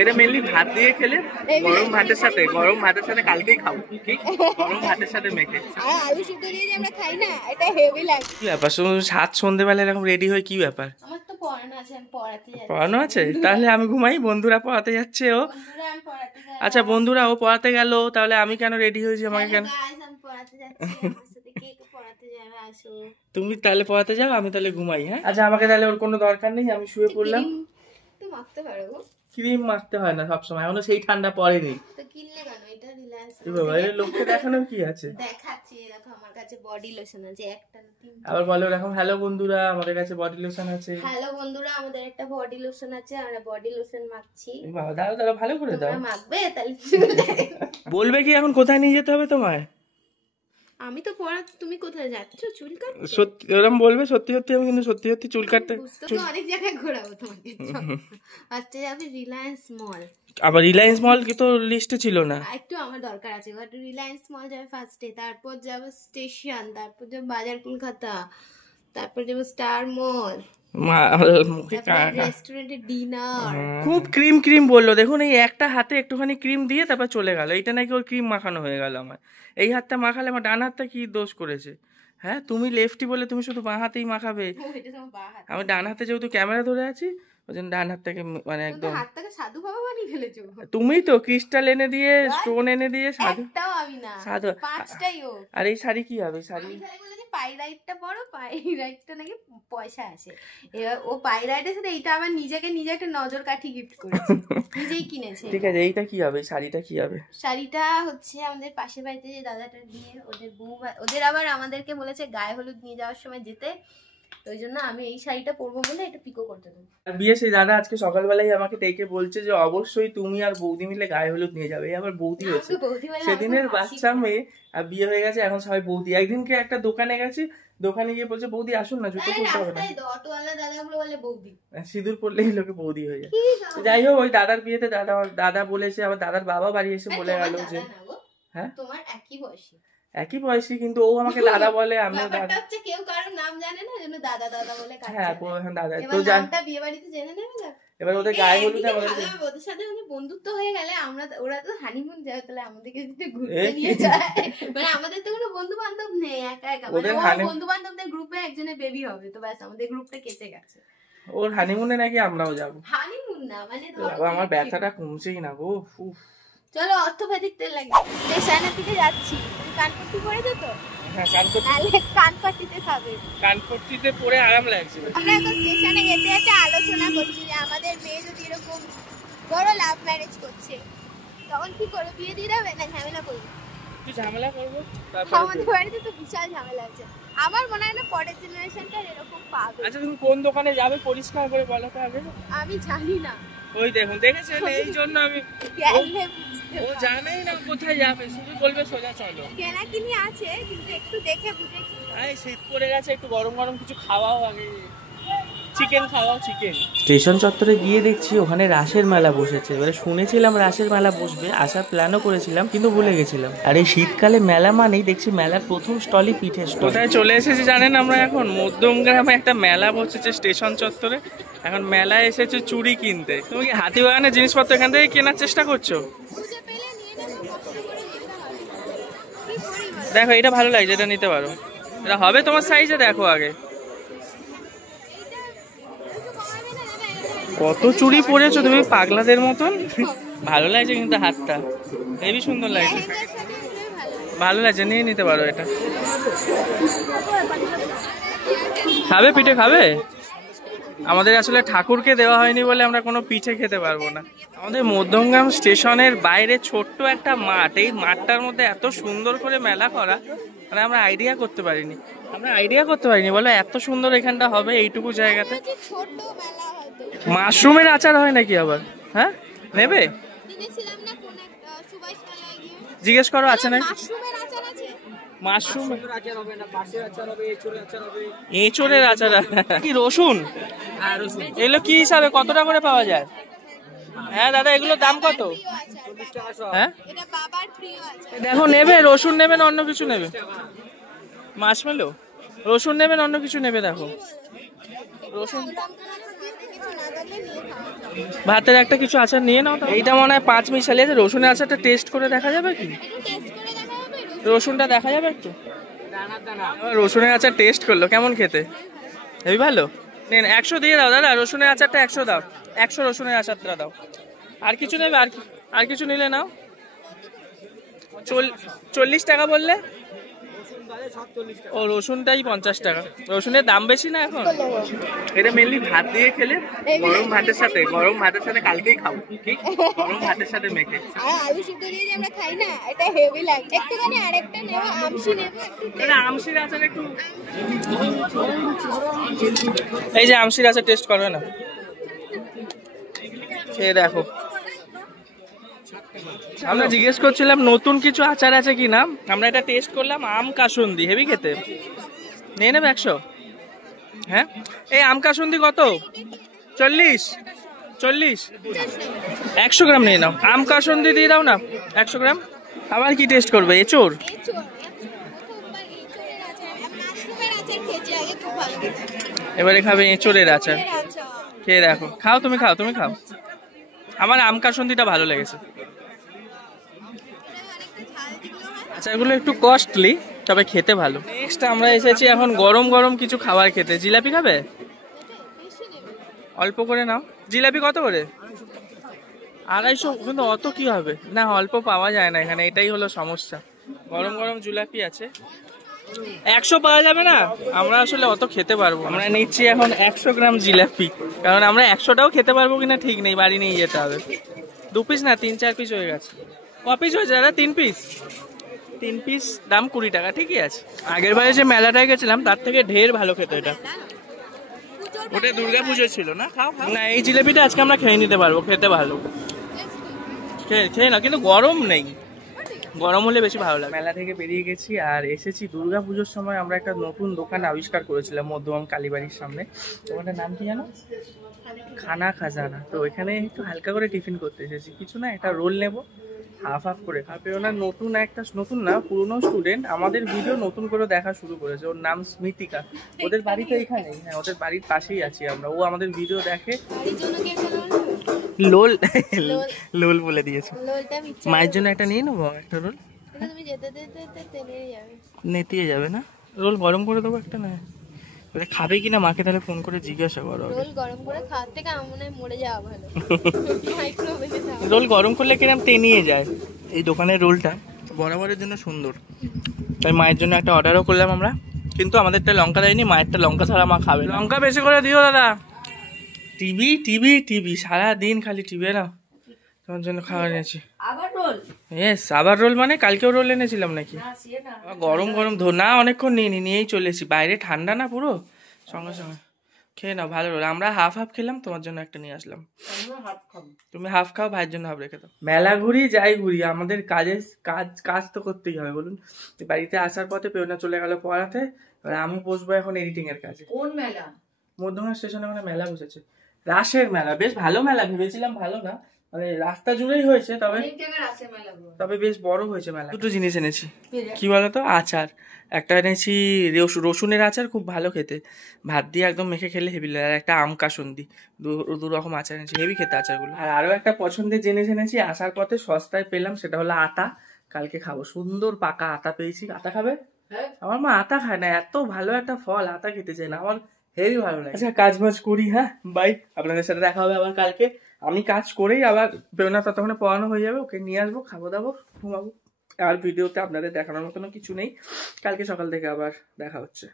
এটা মেনলি ভাত দিয়ে খেলে, গরম ভাতের সাথে কালকেই খাবো, ঠিক গরম ভাতের সাথে মেখে। আর আলু সিদ্ধ দিয়ে যে আমরা খাই না, এটা হেভি লাগে। কি ব্যাপার সাত সন্ধ্যেবেলা এরকম রেডি হয়ে কি ব্যাপার? আমার তো পড়ানো আছে, আমি পড়াতে যাচ্ছি। পড়ানো আছে? তাহলে আমি ঘুমাই, বন্ধুরা পড়াতে যাচ্ছে ও। আমি পড়াতে যাই। আচ্ছা বন্ধুরা ও পড়াতে গেল, তাহলে আমি কেন রেডি হয়েছি? আমাকে কেন? আমি পড়াতে যাচ্ছি, আমার সাথে কে কে পড়াতে যাবে আসো। তুমি তাহলে পড়াতে যাও, আমি তাহলে ঘুমাই। হ্যাঁ আচ্ছা, আমাকে তাহলে ওর কোনো দরকার নেই, আমি শুয়ে পড়লাম। তো মাখতে পারবো? ক্রিম মাখতে হয় না সবসময়, এখনো সেই ঠান্ডা পড়েনি। তো কিনলে কেন? এটা রিলায়েন্স। বাবা এর লোককে দেখানোর কি আছে? দেখাচ্ছি, দেখো আমার কাছে বডি লোশন আছে, একটা না তিনটা। আবার বলো এরকম, হ্যালো বন্ধুরা আমাদের কাছে বডি লোশন আছে। হ্যালো বন্ধুরা, আমাদের একটা বডি লোশন আছে, আমরা বডি লোশন মাখছি। বাবা দাও দাও, ভালো করে দাও। তোমরা মাখবে তাহলে? বলবে কি এখন কোথায় নিয়ে যেতে হবে তোমায়? আমি তো পড়াচ্ছি, তুমি কোথায় যাচ্ছ? চুল কাটতে? সত্যি এরকম বলবে? সত্যি সত্যি আমি কিন্তু সত্যি সত্যি চুল কাটতে অনেক জায়গায় ঘোরাবো তোমাকে। আজকে যাবে রিলায়েন্স মল। আবার রিলায়েন্স মল কি তো লিস্টে ছিল না? একটু আমার দরকার আছে, বাট রিলায়েন্স মল যাবে ফার্স্টে, তারপর যাবো স্টেশন, তারপর যাবো বাজার কলকাতা, তারপর যাবো স্টার মল, রেস্টুরেন্টে ডিনার। খুব ক্রিম ক্রিম বললো, দেখুন এই একটা হাতে একটুখানি ক্রিম দিয়ে তারপর চলে গেল। এইটা নাকি ওর ক্রিম মাখানো হয়ে গেল। আমার এই হাতটা মাখালে আমার ডান হাতটা কি দোষ করেছে? হ্যাঁ তুমি লেফটি বলে তুমি শুধু বাঁ হাতেই মাখাবে। আমি ডান হাতে যেহেতু ক্যামেরা ধরে আছি ওই জন্য ডান হাতটাকে মানে একদম সাধু বাবা বানিয়ে ফেলেছো। তুমি তো ক্রিস্টাল এনে দিয়ে, স্টোন এনে দিয়ে সাধু। সাধু। আর এই শাড়ি কি হবে? শাড়ি পাইরাইটটা বড়, পাইরাইটটা নাকি পয়সা আসে। এবার ও পাইরাইটের সাথে এইটা আবার নিজেকে নিজে একটা নজর কাঠি গিফট করেছে, নিজেই কিনেছে। ঠিক আছে, এইটা কি হবে? শাড়িটা কি হবে? শাড়িটা হচ্ছে আমাদের পাশের বাড়িতে যে দাদাটা দিয়ে, ওদের বউ, ওদের আবার আমাদেরকে বলেছে গায়ে হলুদ নিয়ে যাওয়ার সময় যেতে, ওই জন্য আমি এই শাড়িটা পরবো বলে এটা পিকো করতে দেবো। বিয়ে সেই দাদা আজকে সকালবেলায় আমাকে ডেকে বলছে যে অবশ্যই তুমি আর বৌদি মিলে গায়ে হলুদ নিয়ে যাবে। আবার বৌদি হয়েছে, সেদিনের বাচ্চা মেয়ে আর বিয়ে হয়ে গেছে, এখন সবাই বৌদি। একদিনকে একটা দোকানে গেছি, দোকানে গিয়ে বলছে বৌদি আসুন না, জুতো খুলতে হবে না। সিঁদুর পরলেই লোকে বৌদি হয়ে যায়। যাই হোক ওই দাদার বিয়েতে দাদা বলেছে, আবার দাদার বাবা বাড়ি এসে বলে গেল যে হ্যাঁ তোমার একই বয়সী, কিন্তু ও আমাকে দাদা বলে, আমিও দাদা। কেউ কারোর নাম জানে না, জন্য দাদা দাদা বলে। হ্যাঁ দাদা তো নামটা বিয়ে বাড়িতে জেনে নেবে না। এবার ওদের গায়ে হলুদ ওদের সাথে বন্ধুত্ব হয়ে গেলে, ওরা তো হানিমুন যায়, তাহলে আমাদেরকে যদি ঘুরতে নিয়ে যায়, মানে আমাদের তো কোনো বন্ধু বান্ধব নেই, একা একা। বন্ধু বান্ধবদের গ্রুপে একজনের বেবি হবে, তো ব্যাস আমাদের গ্রুপটা কেটে গেছে। ওর হানিমুনে নাকি আমরাও যাবো। হানিমুন না মানে আমার ব্যথাটা কমছেই না গো। চলো অর্থোপেডিক তেল লাগে। স্টেশনের দিকে যাচ্ছি। কানপট্টি পরেছো তো? হ্যাঁ কানপট্টিতে খাবে। কানপট্টিতে পরে আরাম লাগছে। আমরা এখন স্টেশনে যেতে যেতে আলোচনা করছি যে আমাদের মেয়ে যদি এরকম বড় লাভ ম্যারেজ করছে তখন কি করে, বিয়ে দিয়ে দেবে না ঝামেলা করবে? তুই ঝামেলা করবো? আমাদের বাড়িতে তো বিশাল ঝামেলা আছে। আমার মনে হয় না পরের জেনারেশনটা এরকম পাবে। আচ্ছা তুমি কোন দোকানে যাবে পরিষ্কার করে বলো তো আগে। আমি জানি না। ওই দেখেছেন, এই জন্য আমি, ও জানেই না কোথায় যাবে, শুধু বলবে সোজা চলো। কেনা কিনি আছে কিন্তু একটু দেখে বুঝে। এই শীত পড়ে গেছে, একটু গরম গরম কিছু খাওয়াও আগে, চিকেন খাওয়াও, চিকেন। স্টেশন চত্বরে গিয়ে দেখছি ওখানে রাসের মেলা বসেছে। এবারে শুনেছিলাম রাসের মেলা বসবে, আসার প্ল্যানও করেছিলাম কিন্তু ভুলে গেছিলাম। আর এই শীতকালে মেলা মানেই দেখছি মেলার প্রথম স্টলই পিঠের স্টল। কোথায় চলে এসেছি জানেন আমরা? এখন মধ্যমগ্রামে একটা মেলা বসেছে স্টেশন চত্বরে। এখন মেলায় এসেছে চুড়ি কিনতে। তুমি কি হাতিবাগানের জিনিসপত্র এখান থেকে কেনার চেষ্টা করছো? দেখো এটা ভালো লাগছে, এটা নিতে পারো, এটা হবে তোমার সাইজে। দেখো আগে কত চুড়ি পরেছো তুমি পাগলাদের মতন। ভালো লাগছে কিন্তু হাতটা হেবি সুন্দর লাগছে, ভালো লাগছে, নিয়ে নিতে পারো এটা। খাবে পিঠে? খাবে? আমাদের আসলে ঠাকুরকে দেওয়া হয়নি বলে আমরা কোনো পিঠে খেতে পারবো না। আমাদের মধ্যমগ্রাম স্টেশনের বাইরে ছোট্ট একটা মাঠ, এই মাঠটার মধ্যে এত সুন্দর করে মেলা করা, মানে আমরা আইডিয়া করতে পারিনি বলো এত সুন্দর এখানটা হবে এইটুকু জায়গাতে। মাশরুমের আচার হয় নাকি আবার? হ্যাঁ নেবে? জিজ্ঞেস করো আছে নাকি। মাশরুম এঁচোড়ের আচার কি? রসুন? এগুলো কি হিসাবে কত টাকা করে পাওয়া যায়? হ্যাঁ দাদা এগুলোর দাম কত? হ্যাঁ দেখো নেবে, রসুন নেবে না অন্য কিছু নেবে? মাশমেলো রসুন নেবে না অন্য কিছু নেবে? দেখো রসুন ভাতের একটা কিছু আচার নিয়ে নাও। এইটা মনে হয় 5 মিশালি আছে। রসুনের আচারটা টেস্ট করে দেখা যাবে কি? রসুনটা দেখা যাবে একটু? রসুনের আচার টেস্ট করলো, কেমন খেতে? হেবি ভালো। নেন 100 দিয়ে দাও দাদা, রসুনের আচারটা 100 দাও। 100 রসুনের আচারটা দাও। আর কিছু নেবে? আর কিছু নিলে নাও। 40 টাকা বললে? ও রসুনটাই 50 টাকা। রসুনের দাম বেশি না এখন? এটা মেনলি ভাত দিয়ে খেলে, গরম ভাতের সাথে কালকেই খাবো, ঠিক? গরম ভাতের সাথে মেখে। আর আলু সিদ্ধ দিয়ে যে আমরা খাই না, এটা হেভি লাগে। একটুখানি আরেকটা নেব, আমশি নেব একটু। এটা আমশির আচার একটু, এই যে আমশির আচার টেস্ট করবে না? খেয়ে দেখো। আমরা জিজ্ঞেস করছিলাম নতুন কিছু আচার আছে কি না, আমরা এটা টেস্ট করলাম। আম কাসুন্দি হেভি খেতে। নিয়ে নেবে 100? হ্যাঁ, এই আম কাসুন্দি কত? 40? 100 গ্রাম নিয়ে নাও। আম কাসুন্দি দিয়ে দাও না 100 গ্রাম। আবার কি টেস্ট করবে? এঁচোড়? এবারে খাবে এঁচোড়ের আচার। খেয়ে দেখো। খাও, তুমি খাও। আমার আম কাসুন্দিটা ভালো লেগেছে। আচারগুলো একটু কস্টলি, তবে খেতে ভালো। নেক্সট আমরা এসেছি এখন গরম গরম কিছু খাবার খেতে। জিলাপি খাবে? অল্প করে নাও। জিলাপি কত করে? 250? কিন্তু অত কি হবে না, অল্প পাওয়া যায় না এখানে, এটাই হলো সমস্যা। গরম গরম জিলাপি আছে। 100 পাওয়া যাবে না, আমরা আসলে অত খেতে পারবো। আমরা নিচ্ছি এখন 100 গ্রাম জিলাপি, কারণ আমরা 100টাও খেতে পারবো কিনা ঠিক নেই, বাড়ি নিয়ে যেতে হবে। 2 পিস না 3-4 পিস হয়ে গেছে। ক পিস হয়েছে দাদা? 3 পিস। 3 পিস দাম 20 টাকা, ঠিকই আছে। আগের বারে যে মেলাটায় গেছিলাম তার থেকে ঢের ভালো খেতে এটা। ওটা দুর্গা পুজো ছিল না? খাও না, এই জিলাপিটা আজকে আমরা খেয়ে নিতে পারবো, খেতে ভালো। খেয়ে না, কিন্তু গরম নেই, গরম হলে বেশি ভালো লাগে। মেলা থেকে বেরিয়ে গেছি আর এসেছি দুর্গা পুজোর সময় আমরা একটা নতুন দোকান আবিষ্কার করেছিলাম মধ্যম কালীবাড়ির সামনে। দোকানটার নাম কি জানো? খানা খাজানা। তো ওইখানে একটু হালকা করে টিফিন করতে এসেছি। কিছু না, একটা রোল নেবো, হাফ করে খাবে। ওনার নতুন না পুরনো স্টুডেন্ট আমাদের ভিডিও নতুন করে দেখা শুরু করেছে। ওর নাম স্মৃতিকা। ওদের বাড়ি তো এখানেই, হ্যাঁ ওদের বাড়ির পাশেই আছি আমরা। ও আমাদের ভিডিও দেখে। লোল বলে দিয়েছে। মায়ের জন্য একটা নিয়ে নেবো, একটা রোল। নেতিয়ে যাবে না? রোল গরম করে দেবো একটা না? খাবে কিনা মাকে তাহলে ফোন করে জিজ্ঞাসা করো। রোল গরম করে খাওয়ার থেকে আমার মনে হয় মরে যাওয়া ভালো। রোল গরম করলে কিরম টেনিয়ে যায়। এই দোকানের রোলটা বরাবরের জন্য সুন্দর, তাই মায়ের জন্য একটা অর্ডারও করলাম আমরা। কিন্তু আমাদেরটা লঙ্কা দেয়নি, মায়েরটা লঙ্কা ছাড়া মা খাবে। লঙ্কা বেশি করে দিও দাদা। টিভি সারাদিন খালি টিভি না, তোমার জন্য খাবার এনেছি। আবার রোল মানে কালকেও রোল এনেছিলাম নাকি? গরম না, অনেকক্ষণ নিয়েই চলে এসেছি। বাইরে ঠান্ডা না পুরো, সঙ্গে সঙ্গে খেয়ে নাও। ভালো রোল। আমরা হাফ খেলাম, তোমার জন্য একটা নিয়ে আসলাম। তুমি হাফ খাও, ভাইয়ের জন্য হাফ রেখে দাও। মেলা ঘুরি যাই ঘুরি, আমাদের কাজ তো করতেই হবে বলুন। বাড়িতে আসার পথে পেওনা চলে গেল পড়াতে, এবার আমি বসবো এখন এডিটিং এর কাজে। কোন মেলা? মধ্যমা স্টেশনে মানে মেলা বসেছে, রাসের মেলা। বেশ ভালো মেলা, ভেবেছিলাম ভালো না, মানে রাস্তা জুড়েই হয়েছে, তবে বেশ বড় হয়েছে মেলা। দুটো জিনিস এনেছি, কি বলতো? আচার একটা এনেছি, রসুনের আচার, খুব ভালো খেতে, ভাত দিয়ে একদম মেখে খেলে হেভি লাগে। আর একটা আম কাসুন্দি, দু রকম আচার এনেছি, হেভি খেতে আচারগুলো। আর আরো একটা পছন্দের জিনিস এনেছি, আসার পথে সস্তায় পেলাম, সেটা হলো আতা। কালকে খাবো, সুন্দর পাকা আতা পেয়েছি। আতা খাবে? আমার মা আতা খায় না, এত ভালো একটা ফল, আতা খেতে চাই না, আমার হেভি ভালো লাগে। আচ্ছা কাজ বাজ করি, হ্যাঁ বাই, আপনাদের সাথে দেখা হবে আবার কালকে। আমি কাজ করেই আবার বেরোনা, ততক্ষণে পড়ানো হয়ে যাবে, ওকে নিয়ে আসবো, খাবো দাবো, ঘুমাবো। আর ভিডিওতে আপনাদের দেখানোর মতন কিছু নেই, কালকে সকাল থেকে আবার দেখা হচ্ছে।